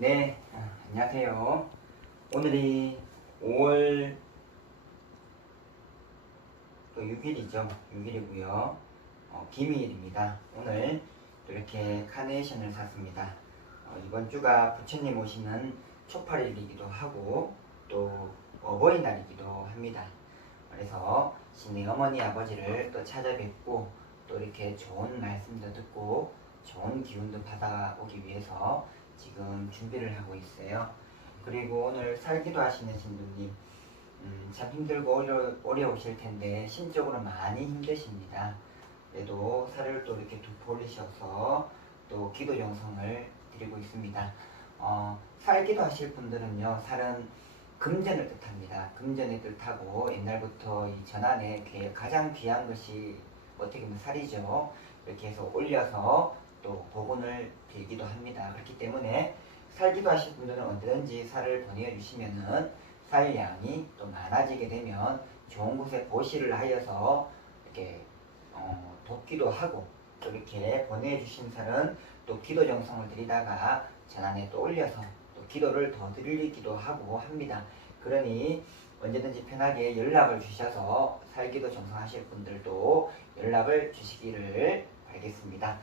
네, 아, 안녕하세요. 오늘이 5월 또 6일이죠. 6일이고요. 어, 김희일입니다. 오늘 또 이렇게 카네이션을 샀습니다. 어, 이번 주가 부처님 오시는 초팔일이기도 하고 또 어버이날이기도 합니다. 그래서 신의 어머니 아버지를 또 찾아뵙고 또 이렇게 좋은 말씀도 듣고 좋은 기운도 받아오기 위해서 지금 준비를 하고 있어요. 그리고 오늘 살기도 하시는 신부님, 음, 참 힘들고 어려, 어려우실 텐데 심적으로 많이 힘드십니다. 그래도 살을 또 이렇게 두 올리셔서 또 기도 영성을 드리고 있습니다. 어, 살기도 하실 분들은요, 살은 금전을 뜻합니다. 금전의 뜻하고 옛날부터 이 전안에 그 가장 귀한 것이 어떻게 보면 살이죠. 이렇게 해서 올려서 또 복원을 빌기도 합니다. 그렇기 때문에 살기도 하실 분들은 언제든지 살을 보내 주시면은 살량이 또 많아지게 되면 좋은 곳에 보시를 하여서 이렇게 어, 돕기도 하고 또 이렇게 보내주신 살은 또 기도 정성을 드리다가 전안에 또 올려서 또 기도를 더 드리기도 하고 합니다. 그러니 언제든지 편하게 연락을 주셔서 살기도 정성하실 분들도 연락을 주시기를 바라겠습니다.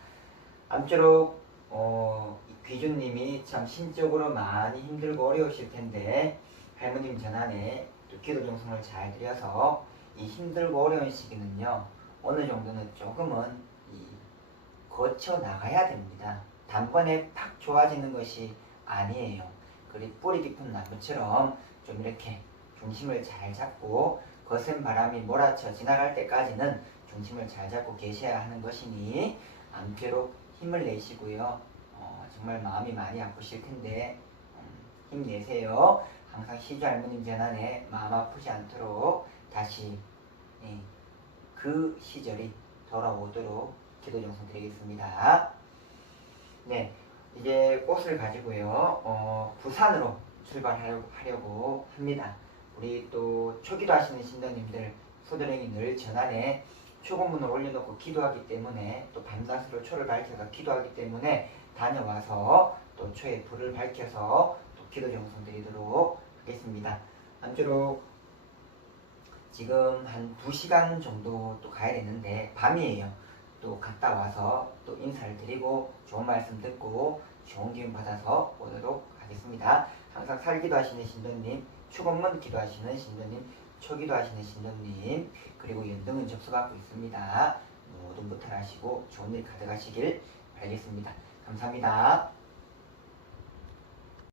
아무쪼록 어, 이 귀주님이 참 심적으로 많이 힘들고 어려우실 텐데 할머님 전안에 또 기도 정성을 잘 드려서 이 힘들고 어려운 시기는요 어느 정도는 조금은 이 거쳐 나가야 됩니다. 단번에 팍 좋아지는 것이 아니에요. 그리 뿌리 깊은 나무처럼 좀 이렇게 중심을 잘 잡고 거센 바람이 몰아쳐 지나갈 때까지는 중심을 잘 잡고 계셔야 하는 것이니 암쪼록 힘을 내시고요. 어, 정말 마음이 많이 아프실 텐데 음, 힘내세요. 항상 시주 할머님 전안에 마음 아프지 않도록 다시 예, 그 시절이 돌아오도록 기도 정성 드리겠습니다. 네, 이제 꽃을 가지고요. 어, 부산으로 출발하려고 하려고 합니다. 우리 또 초기도 하시는 신도님들 소드랭이 늘 전안에 초고문을 올려놓고 기도하기 때문에 또 밤낮으로 초를 밝혀서 기도하기 때문에 다녀와서 또 초에 불을 밝혀서 또 기도 정성 드리도록 하겠습니다. 아무쪼록 지금 한 2시간 정도 또 가야 되는데 밤이에요. 또 갔다 와서 또 인사를 드리고 좋은 말씀 듣고 좋은 기운 받아서 오도록 하겠습니다. 항상 살기도 하시는 신도님, 추건문 기도하시는 신도님, 초기도 하시는 신도님, 그리고 연등은 접수받고 있습니다. 모든 부탁하시고 좋은 일 가득하시길 바라겠습니다. 감사합니다.